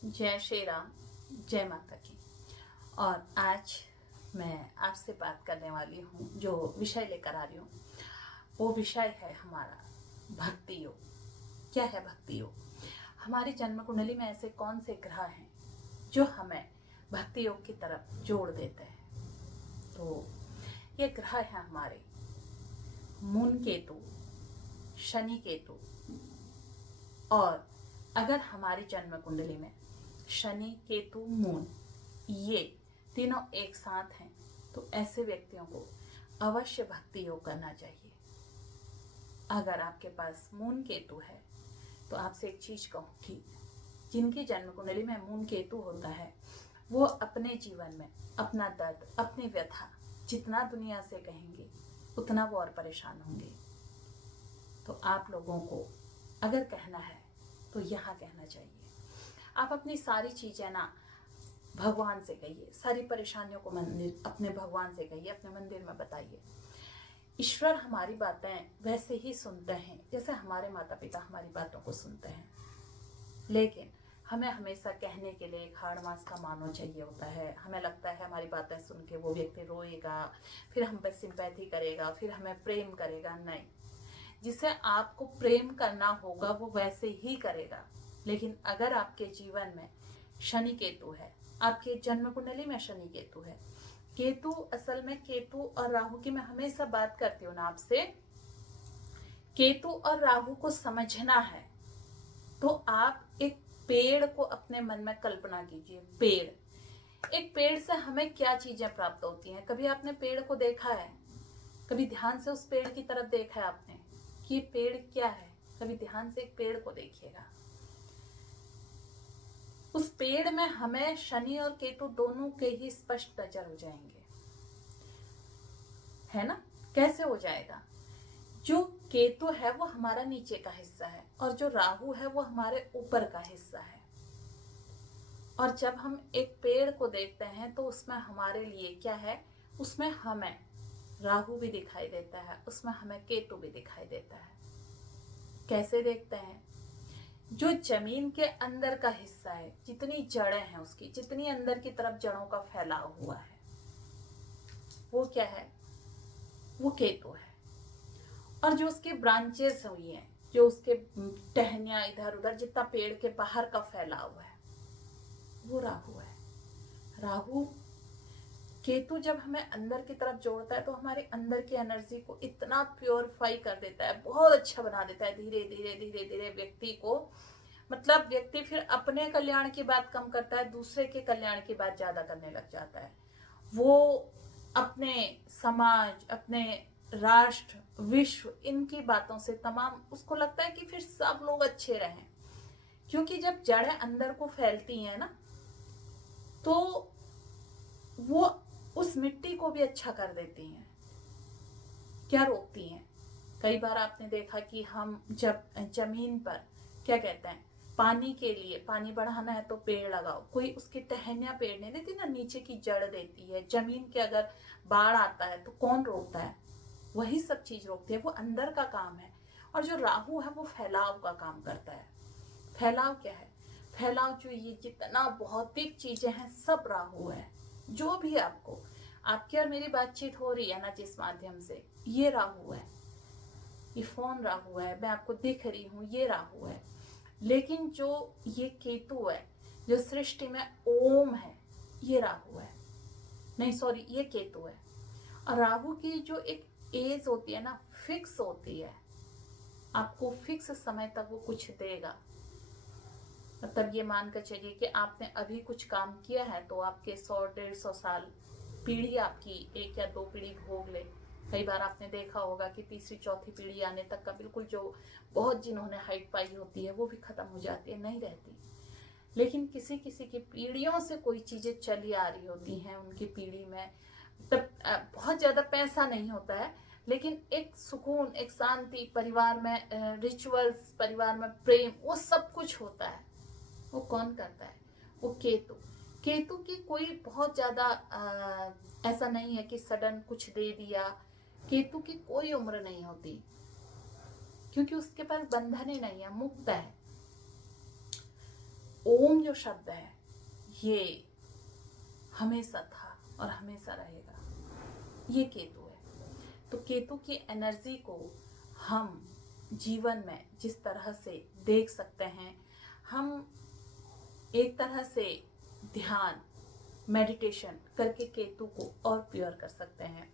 जय श्री राम, जय माता की। और आज मैं आपसे बात करने वाली हूँ, जो विषय लेकर आ रही हूँ वो विषय है हमारा भक्ति योग। क्या है भक्ति योग? हमारी जन्म कुंडली में ऐसे कौन से ग्रह हैं जो हमें भक्ति योग की तरफ जोड़ देते हैं? तो ये ग्रह हैं हमारे मून केतु, शनि केतु। और अगर हमारी जन्म कुंडली में शनि केतु मून ये तीनों एक साथ हैं तो ऐसे व्यक्तियों को अवश्य भक्ति योग करना चाहिए। अगर आपके पास मून केतु है तो आपसे एक चीज कहूँ कि जिनकी जन्म कुंडली में मून केतु होता है वो अपने जीवन में अपना दर्द, अपनी व्यथा जितना दुनिया से कहेंगे उतना वो और परेशान होंगे। तो आप लोगों को अगर कहना है तो यहाँ कहना चाहिए। आप अपनी सारी चीजें ना भगवान से कहिए, सारी परेशानियों को मंदिर अपने भगवान से कहिए, अपने मंदिर में बताइए। ईश्वर हमारी बातें वैसे ही सुनते हैं जैसे हमारे माता पिता हमारी बातों को सुनते हैं, लेकिन हमें हमेशा कहने के लिए एक हाड़ मास का मानो चाहिए होता है। हमें लगता है हमारी बातें सुन के वो व्यक्ति रोएगा, फिर हम पे सिंपैथी करेगा, फिर हमें प्रेम करेगा। नहीं, जिसे आपको प्रेम करना होगा वो वैसे ही करेगा। लेकिन अगर आपके जीवन में शनि केतु है, आपके जन्म कुंडली में शनि केतु है, केतु असल में केतु और राहु की मैं हमेशा बात करती हूँ ना आपसे, केतु और राहु को समझना है तो आप एक पेड़ को अपने मन में कल्पना कीजिए। पेड़, एक पेड़ से हमें क्या चीजें प्राप्त होती हैं? कभी आपने पेड़ को देखा है? कभी ध्यान से उस पेड़ की तरफ देखा है आपने कि ये पेड़ क्या है? कभी ध्यान से एक पेड़ को देखिएगा। उस पेड़ में हमें शनि और केतु दोनों के ही स्पष्ट नजर हो जाएंगे, है ना? कैसे हो जाएगा? जो केतु है वो हमारा नीचे का हिस्सा है और जो राहु है वो हमारे ऊपर का हिस्सा है। और जब हम एक पेड़ को देखते हैं तो उसमें हमारे लिए क्या है? उसमें हमें राहु भी दिखाई देता है, उसमें हमें केतु भी दिखाई देता है। कैसे देखते हैं? जो जमीन के अंदर का हिस्सा है, जितनी जड़ें हैं उसकी, जितनी अंदर की तरफ जड़ों का फैलाव हुआ है, वो क्या है? वो केतु है। और जो उसके ब्रांचेस हुई हैं, जो उसके टहनियां इधर उधर जितना पेड़ के बाहर का फैलाव है, वो राहु है। राहु केतु जब हमें अंदर की तरफ जोड़ता है तो हमारे अंदर की एनर्जी को इतना प्योरीफाई कर देता है, बहुत अच्छा बना देता है। धीरे धीरे धीरे धीरे व्यक्ति को, मतलब व्यक्ति फिर अपने कल्याण की बात कम करता है, दूसरे के कल्याण की बात ज्यादा करने लग जाता है। वो अपने समाज, अपने राष्ट्र, विश्व, इनकी बातों से तमाम उसको लगता है कि फिर सब लोग अच्छे रहें। क्योंकि जब जड़ें अंदर को फैलती हैं ना तो वो उस मिट्टी को भी अच्छा कर देती हैं। क्या रोकती हैं? कई बार आपने देखा कि हम जब जमीन पर क्या कहते हैं, पानी के लिए, पानी बढ़ाना है तो पेड़ लगाओ, कोई उसकी टहनियां पेड़ नहीं देती ना, नीचे की जड़ देती है। जमीन के अगर बाढ़ आता है तो कौन रोकता है? वही सब चीज रोकती है, वो अंदर का काम है। और जो राहु है वो फैलाव का काम करता है। फैलाव क्या है? फैलाव जो ये जितना भौतिक चीजें हैं सब राहु है। जो भी आपको, आपकी और मेरी बातचीत हो रही है ना जिस माध्यम से, ये राहु है। ये फोन राहु है, मैं आपको दिख रही हूँ, ये राहु है। लेकिन जो ये केतु है, जो सृष्टि में ओम है, ये राहु है। नहीं सॉरी, ये केतु है। और राहु की जो एक एज होती है ना, फिक्स होती है। आपको फिक्स समय तक वो कुछ देगा। मतलब ये मानकर चलिए कि आपने अभी कुछ काम किया है तो आपके 100-150 साल, पीढ़ी आपकी 1 या 2 पीढ़ी भोग ले। कई बार आपने देखा होगा कि तीसरी चौथी पीढ़ी आने तक का बिल्कुल, जो बहुत जिन्होंने हाइट पाई होती है वो भी खत्म हो जाती है, नहीं रहती। लेकिन किसी किसी की पीढ़ियों से कोई चीजें चली आ रही होती हैं, उनकी पीढ़ी में तब बहुत ज्यादा पैसा नहीं होता है, लेकिन एक सुकून, एक शांति, परिवार में रिचुअल्स, परिवार में प्रेम, वो सब कुछ होता है। वो कौन करता है? वो केतु। केतु की कोई बहुत ज्यादा ऐसा नहीं है कि सडन कुछ दे दिया। केतु की कोई उम्र नहीं होती, क्योंकि उसके पास बंधन ही नहीं है, मुक्त है। ओम जो शब्द है ये हमेशा था और हमेशा रहेगा, ये केतु है। तो केतु की एनर्जी को हम जीवन में जिस तरह से देख सकते हैं, हम एक तरह से ध्यान मेडिटेशन करके केतु को और प्योर कर सकते हैं।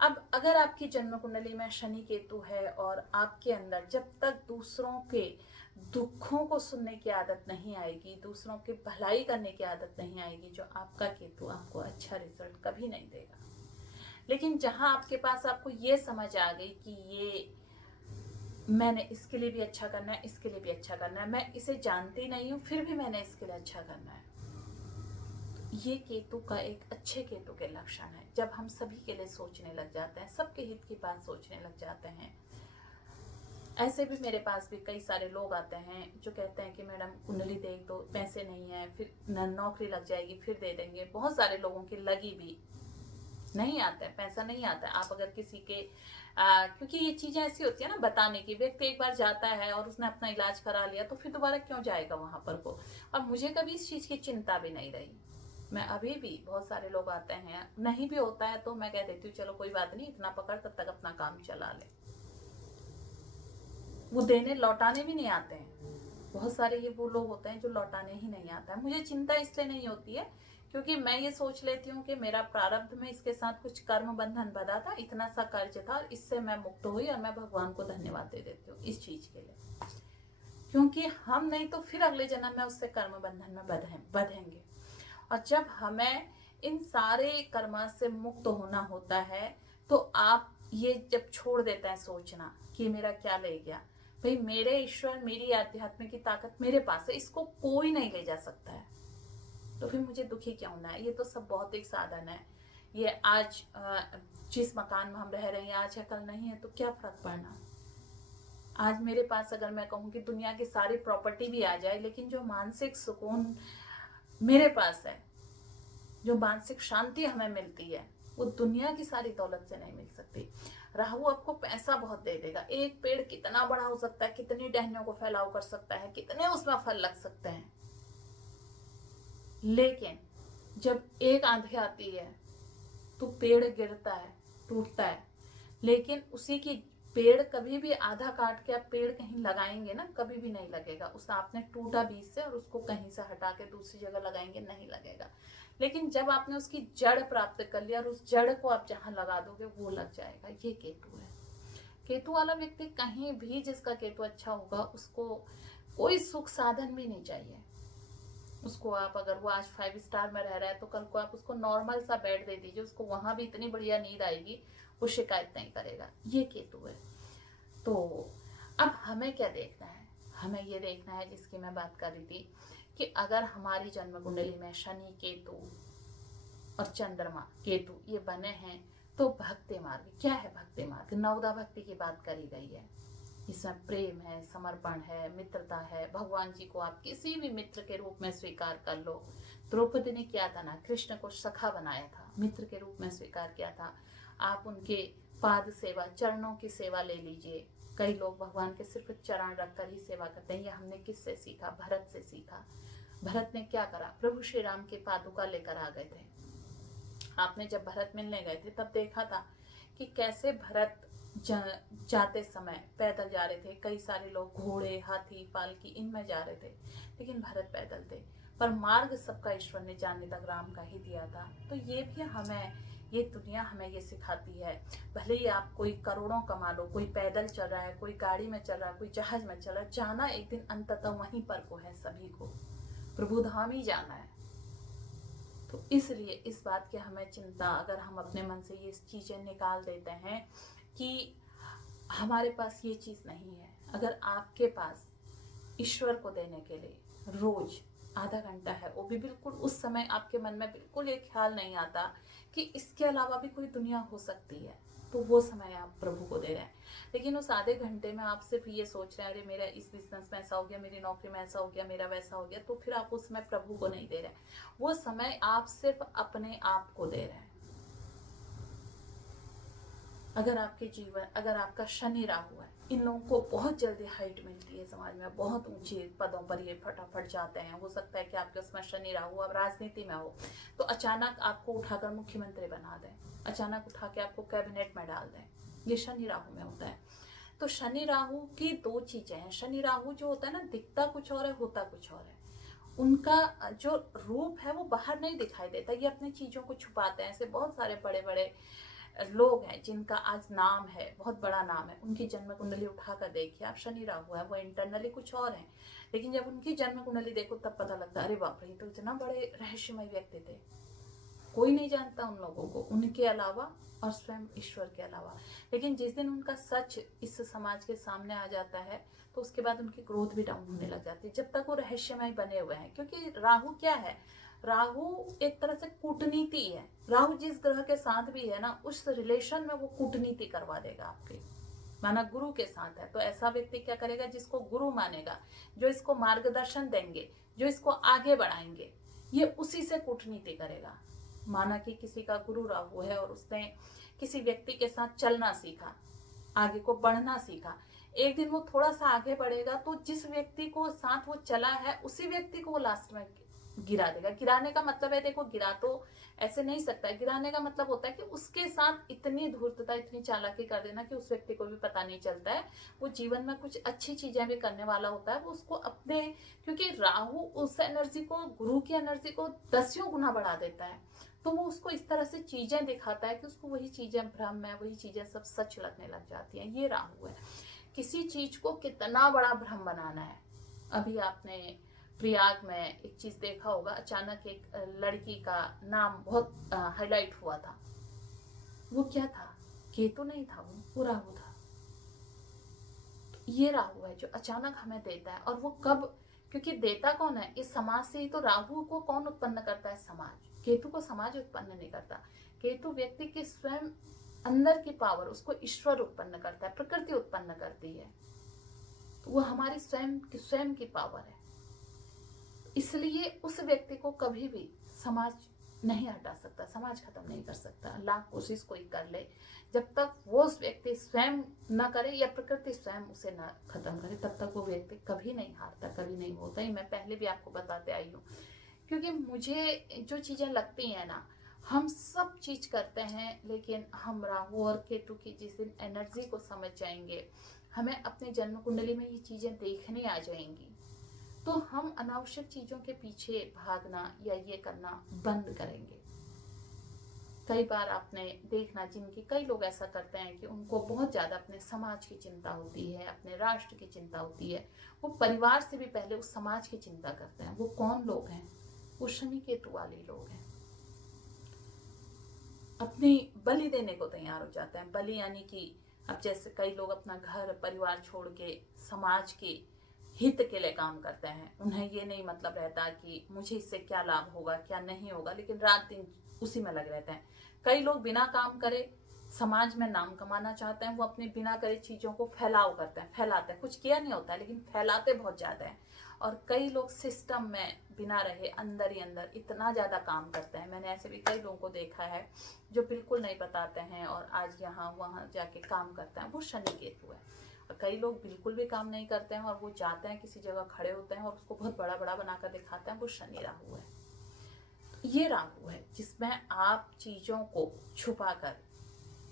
अब अगर आपकी जन्म कुंडली में शनि केतु है और आपके अंदर जब तक दूसरों के दुखों को सुनने की आदत नहीं आएगी, दूसरों की भलाई करने की आदत नहीं आएगी, जो आपका केतु आपको अच्छा रिजल्ट कभी नहीं देगा। लेकिन जहां आपके पास आपको ये समझ आ गई कि ये मैंने इसके लिए भी अच्छा करना है, इसके लिए भी अच्छा करना है, मैं इसे जानती नहीं हूँ फिर भी मैंने इसके लिए अच्छा करना है, ये केतु का एक अच्छे केतु के लक्षण है। जब हम सभी के लिए सोचने लग जाते हैं, सबके हित की बात सोचने लग जाते हैं। ऐसे भी मेरे पास भी कई सारे लोग आते हैं जो कहते हैं कि मैडम कुंडली देख दो, पैसे नहीं है, फिर नौकरी लग जाएगी फिर दे देंगे। बहुत सारे लोगों की लगी भी नहीं आता है, पैसा नहीं आता है। आप अगर किसी के क्योंकि ये चीजें ऐसी होती है ना बताने की, व्यक्ति एक बार जाता है और उसने अपना इलाज करा लिया तो फिर दोबारा क्यों जाएगा वहां पर को। और मुझे कभी इस चीज की चिंता भी नहीं रही। मैं अभी भी बहुत सारे लोग आते हैं, नहीं भी होता है तो मैं कह देती हूँ चलो कोई बात नहीं, इतना पकड़, तब तक अपना काम चला ले। वो देने लौटाने भी नहीं आते हैं। बहुत सारे ये वो लोग होते हैं जो लौटाने ही नहीं आता है। मुझे चिंता इसलिए नहीं होती है क्योंकि मैं ये सोच लेती हूँ कि मेरा प्रारब्ध में इसके साथ कुछ कर्म बंधन बंधा था, इतना सा कर्ज था और इससे मैं मुक्त हुई और मैं भगवान को धन्यवाद दे देती हूँ इस चीज के लिए। क्योंकि हम नहीं तो फिर अगले जन्म में उससे कर्म बंधन में बंधेंगे। और जब हमें इन सारे कर्मा से मुक्त होना होता है तो आप ये जब छोड़ देता है सोचना कि मेरा क्या ले गया, भाई मेरे ईश्वर, मेरी आध्यात्मिक की ताकत मेरे पास है, इसको कोई नहीं ले जा सकता है, तो फिर मुझे दुखी क्यों होना है। ये तो सब बहुत एक साधन है। ये आज जिस मकान में हम रह रहे हैं आज है कल नहीं है तो क्या फर्क पड़ना। आज मेरे पास अगर मैं कहूँ कि दुनिया की सारी प्रॉपर्टी भी आ जाए, लेकिन जो मानसिक सुकून मेरे पास है, जो मानसिक शांति हमें मिलती है, वो दुनिया की सारी दौलत से नहीं मिल सकती। राहु आपको पैसा बहुत दे देगा, एक पेड़ कितना बड़ा हो सकता है, कितनी टहनियों को फैलाव कर सकता है, कितने उसमें फल लग सकते हैं, लेकिन जब एक आंधी आती है तो पेड़ गिरता है, टूटता है। लेकिन उसी की पेड़ कभी भी आधा काट के आप पेड़ कहीं लगाएंगे ना, कभी भी नहीं लगेगा। उस आपने टूटा बीज से और उसको कहीं से हटा के दूसरी जगह लगाएंगे, नहीं लगेगा। लेकिन जब आपने उसकी जड़ प्राप्त कर लिया और उस जड़ को आप जहां लगा दोगे वो लग जाएगा। ये केतु है। केतु वाला व्यक्ति कहीं भी, जिसका केतु अच्छा होगा, उसको कोई सुख साधन भी नहीं चाहिए। उसको आप अगर वो आज 5 स्टार में रह रहा है तो कल को आप उसको नॉर्मल सा बेड दे दीजिए, उसको वहां भी इतनी बढ़िया नींद आएगी, वो शिकायत नहीं करेगा। ये केतु है। तो अब हमें क्या देखना है, हमें ये देखना है जिसकी मैं बात कर रही थी कि अगर हमारी जन्म कुंडली में शनि केतु और चंद्रमा केतु ये बने हैं तो भक्ति मार्ग क्या है। भक्ति मार्ग नवदा भक्ति की बात करी गई है। इसमें प्रेम है, समर्पण है, मित्रता है। भगवान जी को आप किसी भी मित्र के रूप में स्वीकार कर लो। द्रौपदी ने किया था ना, कृष्ण को सखा बनाया था, मित्र के रूप में स्वीकार किया था। आप उनके पाद सेवा, चरणों की सेवा ले लीजिए। कई लोग भगवान के सिर्फ चरण रखकर ही सेवा करते हैं। ये हमने किससे सीखा? भरत से सीखा। भरत ने क्या करा? प्रभु श्री राम के पादुका लेकर आ गए थे। आपने जब भरत मिलने गए थे तब देखा था कि कैसे भरत जाते समय पैदल जा रहे थे। कई सारे लोग घोड़े, हाथी, पालकी इनमें जा रहे थे, लेकिन भरत पैदल थे। पर मार्ग सबका ईश्वर ने जाने तक राम का ही दिया था। तो ये भी हमें, ये दुनिया हमें ये सिखाती है। भले ही आप कोई करोड़ों कमा लो, कोई पैदल चल रहा है, कोई गाड़ी में चल रहा है, कोई जहाज में चल रहा है, जाना एक दिन अंततः वहीं पर को है। सभी को प्रभु धाम ही जाना है। तो इसलिए इस बात की हमें चिंता, अगर हम अपने मन से ये चीजें निकाल देते हैं कि हमारे पास ये चीज नहीं है। अगर आपके पास ईश्वर को देने के लिए रोज आधा घंटा है, वो भी बिल्कुल उस समय आपके मन में बिल्कुल ये ख्याल नहीं आता कि इसके अलावा भी कोई दुनिया हो सकती है, तो वो समय आप प्रभु को दे रहे हैं। लेकिन उस आधे घंटे में आप सिर्फ ये सोच रहे हैं अरे मेरा इस बिजनेस में ऐसा हो गया, मेरी नौकरी में ऐसा हो गया, मेरा वैसा हो गया, तो फिर आप उस समय प्रभु को नहीं दे रहे। वो समय आप सिर्फ अपने आप को दे रहे हैं। अगर आपके जीवन, अगर आपका शनि राहु है इन लोगों को बहुत जल्दी हाइट मिलती है समाज में, बहुत ऊंचे पदों पर ये फटाफट जाते हैं। हो सकता है कि आपके उसमें शनि राहु अब राजनीति में हो तो अचानक आपको उठाकर मुख्यमंत्री बना दें, अचानक उठा के आपको कैबिनेट में डाल दें, ये शनि राहु में होता है। तो शनि राहु की दो चीजें हैं। शनि राहु जो होता है ना, दिखता कुछ और है, होता कुछ और है। उनका जो रूप है वो बाहर नहीं दिखाई देता, ये अपनी चीजों को छुपाते हैं। ऐसे बहुत सारे बड़े बड़े लोग हैं जिनका आज नाम है, बहुत बड़ा नाम है, उनकी जन्म कुंडली उठाकर देखिए आप, शनि राहु है, वो इंटरनली कुछ और है, लेकिन जब उनकी जन्म कुंडली देखो तब पता लगता है अरे बाप रे, तो इतना बड़े रहस्यमय व्यक्ति थे, कोई नहीं जानता उन लोगों को उनके अलावा और स्वयं ईश्वर के अलावा। लेकिन जिस दिन उनका सच इस समाज के सामने आ जाता है तो उसके बाद उनकी ग्रोथ भी डाउन होने लग जाती है, जब तक वो रहस्यमय बने हुए हैं। क्योंकि राहु क्या है, राहु एक तरह से कूटनीति है। राहु जिस ग्रह के साथ भी है ना, उस रिलेशन में वो कूटनीति करवा देगा आपके। माना गुरु के साथ है तो ऐसा व्यक्ति क्या करेगा, जिसको गुरु मानेगा, जो इसको मार्गदर्शन देंगे, जो इसको आगे बढ़ाएंगे, ये उसी से कूटनीति करेगा। माना कि किसी का गुरु राहु है और उसने किसी व्यक्ति के साथ चलना सीखा, आगे को बढ़ना सीखा, एक दिन वो थोड़ा सा आगे बढ़ेगा तो जिस व्यक्ति को साथ वो चला है उसी व्यक्ति को वो लास्ट में गिरा देगा। गिराने का मतलब है, देखो गिरा तो ऐसे नहीं सकता है, गिराने का मतलब होता है कि उसके साथ इतनी धूर्तता, इतनी चालाकी कर देना कि उस व्यक्ति को भी पता नहीं चलता है वो जीवन में कुछ अच्छी चीजें भी करने वाला होता है। वो उसको अपने, क्योंकि राहु उस एनर्जी को, गुरु की एनर्जी को 10 गुना बढ़ा देता है, तो वो उसको इस तरह से चीजें दिखाता है कि उसको वही चीजें भ्रम है, वही चीजें सब सच लगने लग जाती हैं। ये राहु है, किसी चीज को कितना बड़ा भ्रम बनाना है। अभी आपने प्रयाग में एक चीज देखा होगा, अचानक एक लड़की का नाम बहुत हाईलाइट हुआ था। वो क्या था, केतु नहीं था, वो राहु था। तो ये राहु है जो अचानक हमें देता है। और वो कब, क्योंकि देता कौन है, इस समाज से ही तो। राहु को कौन उत्पन्न करता है, समाज। केतु को समाज उत्पन्न नहीं करता, केतु व्यक्ति के स्वयं अंदर की पावर, उसको ईश्वर उत्पन्न करता है, प्रकृति उत्पन्न करती है। तो वो हमारी स्वयं की पावर है। इसलिए उस व्यक्ति को कभी भी समाज नहीं हटा सकता, समाज खत्म नहीं कर सकता, लाख कोशिश कोई कर ले, जब तक वो उस व्यक्ति स्वयं न करे या प्रकृति स्वयं उसे न खत्म करे, तब तक वो व्यक्ति कभी नहीं हारता, कभी नहीं होता ही। मैं पहले भी आपको बताते आई हूँ, क्योंकि मुझे जो चीजें लगती हैं ना, हम सब चीज करते हैं, लेकिन हम राहु और केतु की जिस दिन एनर्जी को समझ जाएंगे, हमें अपने जन्म कुंडली में ये चीजें देखने आ जाएंगी, तो हम अनावश्यक चीजों के पीछे भागना या ये करना बंद करेंगे। कई बार आपने देखना, जिनकी कई लोग ऐसा करते हैं कि उनको बहुत ज्यादा अपने समाज की चिंता होती है, अपने राष्ट्र की चिंता होती है, वो परिवार से भी पहले उस समाज की चिंता करते हैं। वो कौन लोग हैं, वो शनि केतु वाले लोग हैं। अपनी बलि देने को तैयार हो जाते हैं। बलि यानी कि अब जैसे कई लोग अपना घर परिवार छोड़ के समाज के हित के लिए काम करते हैं, उन्हें ये नहीं मतलब रहता कि मुझे इससे क्या लाभ होगा क्या नहीं होगा, लेकिन रात दिन उसी में लगे रहते हैं। कई लोग बिना काम करे समाज में नाम कमाना चाहते हैं, वो अपने बिना करे चीजों को फैलाव करते हैं, फैलाते हैं, कुछ किया नहीं होता है लेकिन फैलाते बहुत ज्यादा है। और कई लोग सिस्टम में बिना रहे अंदर ही अंदर इतना ज्यादा काम करते हैं। मैंने ऐसे भी कई लोगों को देखा है जो बिल्कुल नहीं बताते हैं और आज यहाँ वहाँ जाके काम करते हैं, वो शनि केतु है। और कई लोग बिल्कुल भी काम नहीं करते हैं और वो जाते हैं किसी जगह खड़े होते हैं और उसको बहुत बड़ा बड़ा बनाकर दिखाते हैं, वो शनि राहु है। ये राहु है जिसमें आप चीजों को छुपा कर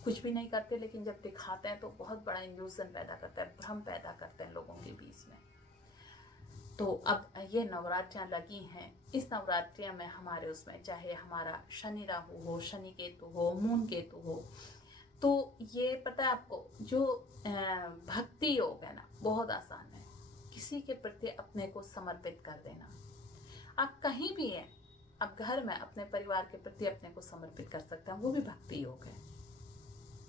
कुछ भी नहीं करते, लेकिन जब दिखाते हैं तो बहुत बड़ा इल्यूजन पैदा करता है, भ्रम पैदा करते हैं लोगों के बीच में। तो अब ये नवरात्रियां लगी हैं, इस नवरात्रियां में हमारे उसमें चाहे हमारा शनि राहु हो, शनि केतु हो, मून केतु हो, तो ये पता है आपको, जो भक्ति योग है ना, बहुत आसान है। किसी के प्रति अपने को समर्पित कर देना। आप कहीं भी हैं, आप घर में अपने परिवार के प्रति अपने को समर्पित कर सकते हैं, वो भी भक्ति योग है।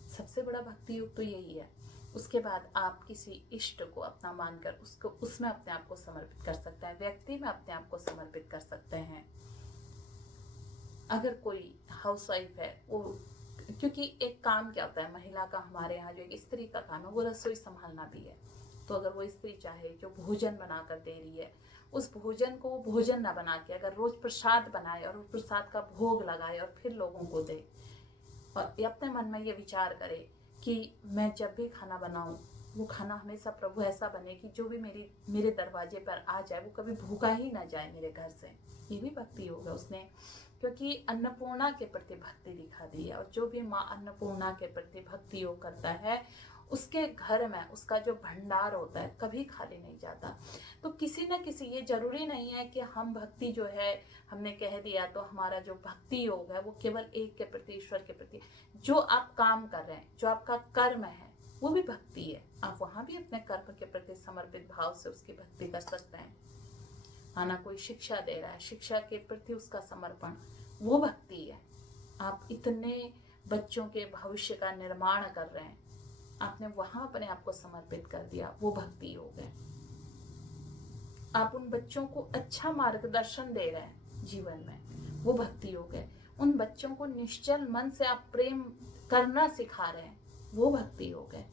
सबसे बड़ा भक्ति योग तो यही है। उसके बाद आप किसी इष्ट को अपना मानकर उसको उसमें अपने आप को समर्पित कर सकते हैं, व्यक्ति में अपने आप को समर्पित कर सकते हैं। अगर कोई हाउसवाइफ है, वो, क्योंकि एक काम क्या होता है महिला का, हमारे यहाँ जो एक स्त्री का काम है वो रसोई संभालना भी है। तो अगर वो स्त्री चाहे जो भोजन बनाकर दे रही है, उस भोजन को वो भोजन ना बना के अगर रोज प्रसाद बनाए और उस प्रसाद का भोग लगाए और फिर लोगों को दे, और अपने मन में ये विचार करे कि मैं जब भी खाना बनाऊं वो खाना हमेशा प्रभु ऐसा बने कि जो भी मेरे दरवाजे पर आ जाए वो कभी भूखा ही ना जाए मेरे घर से। ये भी भक्ति योग है उसने, क्योंकि अन्नपूर्णा के प्रति भक्ति दिखा दी है। और जो भी माँ अन्नपूर्णा के प्रति भक्ति योग करता है उसके घर में उसका जो भंडार होता है कभी खाली नहीं जाता। तो किसी न किसी, ये जरूरी नहीं है कि हम भक्ति जो है हमने कह दिया तो हमारा जो भक्ति योग है वो केवल एक के प्रति, ईश्वर के प्रति। जो आप काम कर रहे हैं, जो आपका कर्म है, वो भी भक्ति है। आप वहां भी अपने कर्म के प्रति समर्पित भाव से उसकी भक्ति कर सकते हैं। माना कोई शिक्षा दे रहा है, शिक्षा के प्रति उसका समर्पण, वो भक्ति है। आप इतने बच्चों के भविष्य का निर्माण कर रहे हैं, आपने वहां अपने आप को समर्पित कर दिया, वो भक्ति योग है। आप उन बच्चों को अच्छा मार्गदर्शन दे रहे हैं जीवन में, वो भक्ति योग है। उन बच्चों को निश्चल मन से आप प्रेम करना सिखा रहे हैं, वो भक्ति योग है।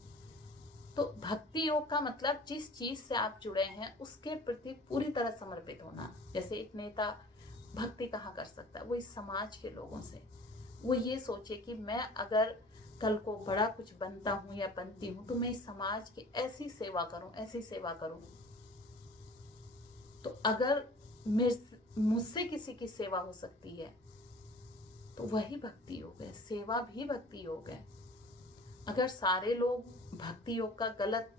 तो भक्ति योग का मतलब जिस चीज से आप जुड़े हैं उसके प्रति पूरी तरह समर्पित होना। जैसे एक नेता भक्ति कहाँ कर सकता है? वो इस समाज के लोगों से, वो ये सोचे कि मैं अगर कल को बड़ा कुछ बनता हूँ या बनती हूँ तो मैं इस समाज की ऐसी सेवा करूं, ऐसी सेवा करूं। तो अगर मुझसे किसी की सेवा हो सकती है तो वही भक्ति योग है। सेवा भी भक्ति योग है। अगर सारे लोग भक्ति योग का गलत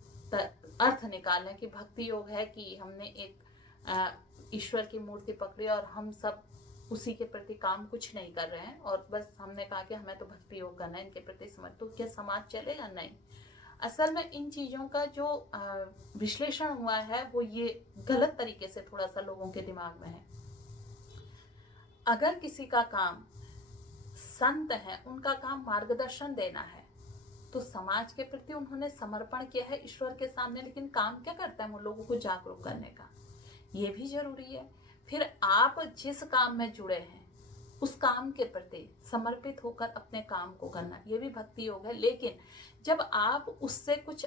अर्थ निकालें कि भक्ति योग है कि हमने एक ईश्वर की मूर्ति पकड़ी और हम सब उसी के प्रति काम कुछ नहीं कर रहे हैं और बस हमने कहा कि हमें तो भक्ति योग करना है, इनके प्रति समझ, तो क्या समाज चलेगा? नहीं। असल में इन चीजों का जो विश्लेषण हुआ है वो ये गलत तरीके से थोड़ा सा लोगों के दिमाग में है। अगर किसी का काम, संत है उनका काम मार्गदर्शन देना है, तो समाज के प्रति उन्होंने समर्पण किया है ईश्वर के सामने, लेकिन काम क्या करता है? वो लोगों को जागरूक करने का, ये भी जरूरी है। फिर आप जिस काम में जुड़े हैं उस काम के प्रति समर्पित होकर अपने काम को करना, ये भी भक्ति योग है। लेकिन जब आप उससे कुछ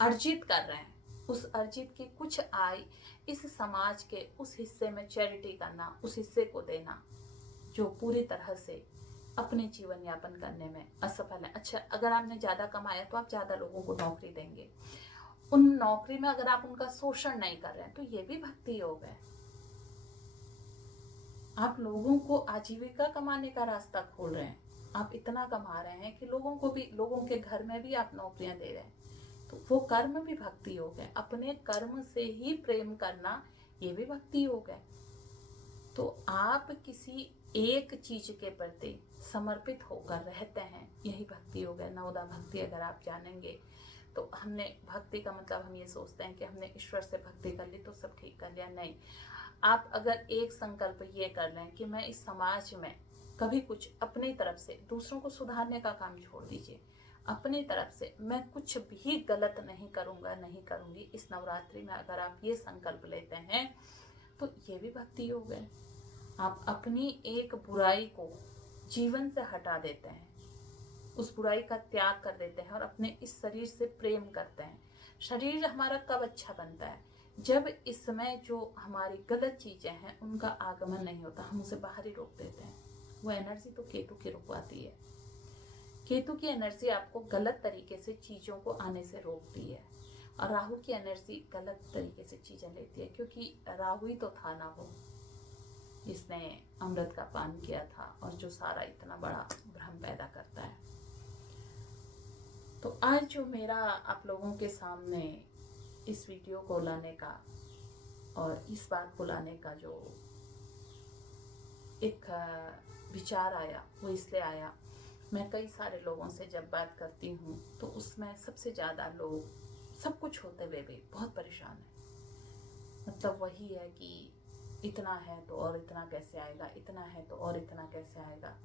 अर्जित कर रहे हैं, उस अर्जित की कुछ आय इस समाज के उस हिस्से में चैरिटी करना, उस हिस्से को देना जो पूरी तरह से अपने जीवन यापन करने में असफल है। अच्छा, अगर आपने ज्यादा कमाया तो आप ज्यादा लोगों को नौकरी देंगे, उन नौकरी में अगर आप उनका शोषण नहीं कर रहे हैं तो ये भी भक्ति योग है। आप लोगों को आजीविका कमाने का रास्ता खोल रहे हैं, आप इतना कमा रहे हैं कि लोगों के घर में भी आप नौकरियां दे रहे हैं, तो वो कर्म भी भक्ति योग है। अपने कर्म से ही प्रेम करना, ये भी भक्ति योग है। तो आप किसी एक चीज के प्रति समर्पित होकर रहते हैं, यही भक्ति योग है। नवोदा भक्ति अगर आप जानेंगे तो हमने भक्ति का मतलब हम ये सोचते हैं कि हमने ईश्वर से भक्ति कर ली तो सब ठीक कर लिया, नहीं। आप अगर एक संकल्प ये कर लें कि मैं इस समाज में कभी कुछ अपनी तरफ से, दूसरों को सुधारने का काम छोड़ दीजिए, अपनी तरफ से मैं कुछ भी गलत नहीं करूंगा, नहीं करूंगी, इस नवरात्रि में अगर आप ये संकल्प लेते हैं तो ये भी भक्ति योग है। आप अपनी एक बुराई को जीवन से हटा देते हैं, उस बुराई का त्याग कर देते हैं और अपने इस शरीर से प्रेम करते हैं। शरीर हमारा कब अच्छा बनता है? जब इसमें जो हमारी गलत चीजें हैं उनका आगमन नहीं होता, हम उसे बाहर ही रोक देते हैं। वो एनर्जी तो केतु की रुकवाती है। केतु की एनर्जी आपको गलत तरीके से चीजों को आने से रोकती है, और राहु की एनर्जी गलत तरीके से चीजें लेती है, क्योंकि राहु ही तो था ना वो जिसने अमृत का पान किया था और जो सारा इतना बड़ा भ्रम पैदा करता है। तो आज जो मेरा आप लोगों के सामने इस वीडियो को लाने का और इस बात को लाने का जो एक विचार आया, वो इसलिए आया, मैं कई सारे लोगों से जब बात करती हूँ तो उसमें सबसे ज़्यादा लोग सब कुछ होते हुए भी बहुत परेशान है। मतलब वही है कि इतना है तो और इतना कैसे आएगा, इतना है तो और इतना कैसे आएगा।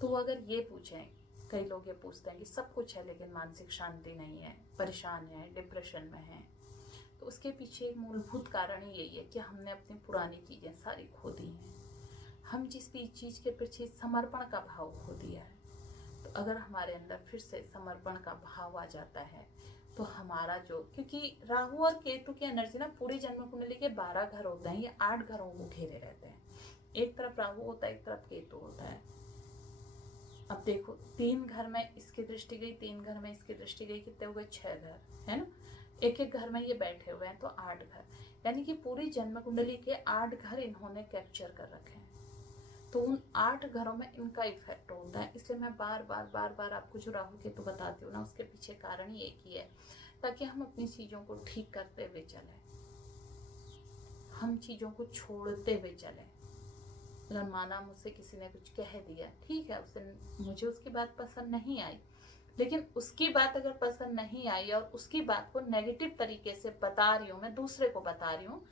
तो अगर ये पूछें, कई लोग ये पूछते हैं कि सब कुछ है लेकिन मानसिक शांति नहीं है, परेशान है, डिप्रेशन में है, तो उसके पीछे एक मूलभूत कारण ही यही है कि हमने अपनी पुरानी चीज़ें सारी खो दी हैं। हम जिस भी चीज़ के पीछे समर्पण का भाव खो दिया है, तो अगर हमारे अंदर फिर से समर्पण का भाव आ जाता है तो हमारा जो, क्योंकि राहु और केतु की एनर्जी ना पूरी जन्म कुंडली के 12 घर होते हैं, ये 8 घरों को घेरे रहते हैं। एक तरफ राहु होता है, एक तरफ केतु होता है। अब देखो 3 घर में इसकी दृष्टि गई, 3 घर में इसकी दृष्टि गई, कितने हो गए 6 घर, है ना। एक एक घर में ये बैठे हुए हैं तो 8 घर, यानी कि पूरी जन्म कुंडली के 8 घर इन्होंने कैप्चर कर रखे हैं। तो उन 8 घरों में इनका इफेक्ट होता है। इसलिए मैं बार बार आपको जो राहु केतु बताती हूँ ना, उसके पीछे कारण ही एक ही है, ताकि हम अपनी चीजों को ठीक करते हुए चलें, हम चीजों को छोड़ते हुए चलें। अगर माना मुझसे किसी ने कुछ कह दिया, ठीक है, मुझे उसकी बात पसंद नहीं आई, लेकिन उसकी बात अगर पसंद नहीं आई और उसकी बात को नेगेटिव तरीके से बता रही हूँ, मैं दूसरे को बता रही हूँ,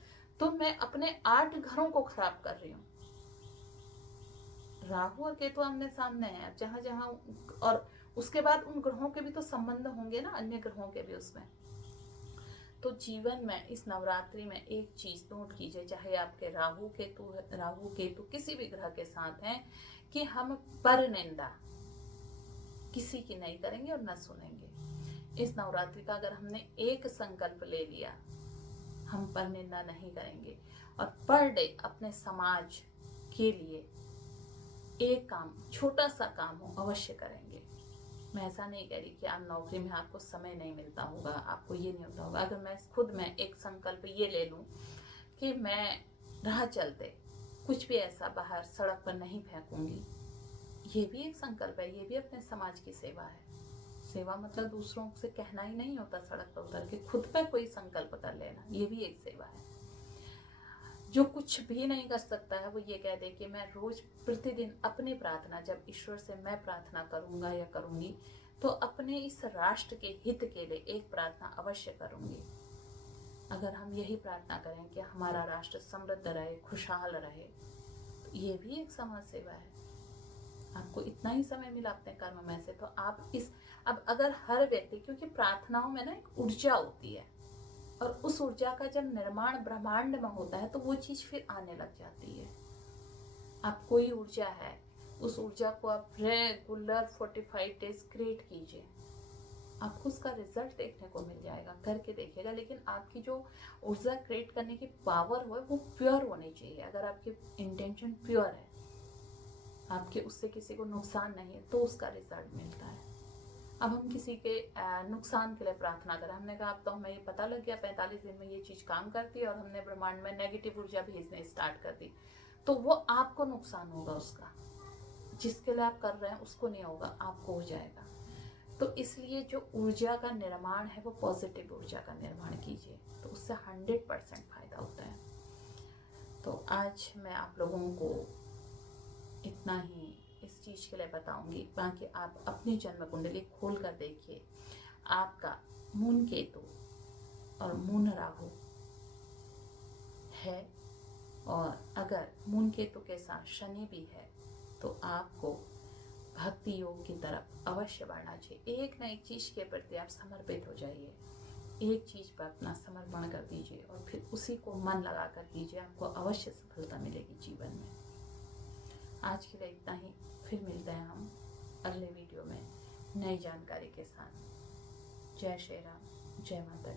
तो मैं अपने 8 घरों को खराब कर रही हूँ। राहु और केतु आमने सामने है, जहां जहां, और उसके बाद उन ग्रहों के भी तो संबंध होंगे ना, अन्य ग्रहों के भी उसमें। तो जीवन में इस नवरात्रि में एक चीज नोट कीजिए, चाहे आपके राहु केतु किसी भी ग्रह के साथ हैं, कि हम पर निंदा किसी की नहीं करेंगे और न सुनेंगे। इस नवरात्रि का अगर हमने एक संकल्प ले लिया, हम पर निंदा नहीं करेंगे, और पर डे अपने समाज के लिए एक काम, छोटा सा काम हो, अवश्य करेंगे। मैं ऐसा नहीं कह रही कि आप नौकरी में आपको समय नहीं मिलता होगा, आपको ये नहीं होता होगा। अगर मैं खुद में एक संकल्प ये ले लूं कि मैं राह चलते कुछ भी ऐसा बाहर सड़क पर नहीं फेंकूंगी, ये भी एक संकल्प है, ये भी अपने समाज की सेवा है। सेवा मतलब दूसरों से कहना ही नहीं होता, सड़क पर उतर के खुद पर कोई संकल्प कर लेना, ये भी एक सेवा है। जो कुछ भी नहीं कर सकता है वो ये कह दे कि मैं रोज प्रतिदिन अपनी प्रार्थना, जब ईश्वर से मैं प्रार्थना करूंगा या करूंगी, तो अपने इस राष्ट्र के हित के लिए एक प्रार्थना अवश्य करूंगी। अगर हम यही प्रार्थना करें कि हमारा राष्ट्र समृद्ध रहे, खुशहाल रहे, तो ये भी एक समाज सेवा है। आपको इतना ही समय मिला अपने कर्म में से, तो आप अब अगर हर व्यक्ति, क्योंकि प्रार्थनाओं में ना एक ऊर्जा होती है, और उस ऊर्जा का जब निर्माण ब्रह्मांड में होता है तो वो चीज फिर आने लग जाती है। आप कोई ऊर्जा है, उस ऊर्जा को आप रेगुलर 45 डेज क्रिएट कीजिए, आपको उसका रिजल्ट देखने को मिल जाएगा, करके देखिएगा। लेकिन आपकी जो ऊर्जा क्रिएट करने की पावर हो वो प्योर होनी चाहिए। अगर आपकी इंटेंशन प्योर है, आपके उससे किसी को नुकसान नहीं है, तो उसका रिजल्ट मिलता है। अब हम किसी के नुकसान के लिए प्रार्थना करें, हमने कहा अब तो हमें ये पता लग गया 45 दिन में ये चीज काम करती है, और हमने ब्रह्मांड में नेगेटिव ऊर्जा भेजने स्टार्ट कर दी, तो वो आपको नुकसान होगा उसका। जिसके लिए आप कर रहे हैं उसको नहीं होगा, आपको हो जाएगा। तो इसलिए जो ऊर्जा का निर्माण है वो पॉजिटिव ऊर्जा का निर्माण कीजिए, तो उससे 100% फायदा होता है। तो आज मैं आप लोगों को इतना ही इस चीज के लिए बताऊंगी। बाकी आप अपनी जन्म कुंडली खोल कर देखिए, आपका मून केतु और मून राहु है, और अगर मून केतु के साथ शनि भी है, तो आपको भक्ति योग की तरफ अवश्य बढ़ना चाहिए। एक न एक चीज के प्रति आप समर्पित हो जाइए, एक चीज पर अपना समर्पण कर दीजिए, और फिर उसी को मन लगा कर कीजिए, आपको अवश्य सफलता मिलेगी जीवन में। आज के लिए इतना ही, फिर मिलते हैं हम अगले वीडियो में नई जानकारी के साथ। जय श्री राम, जय माता।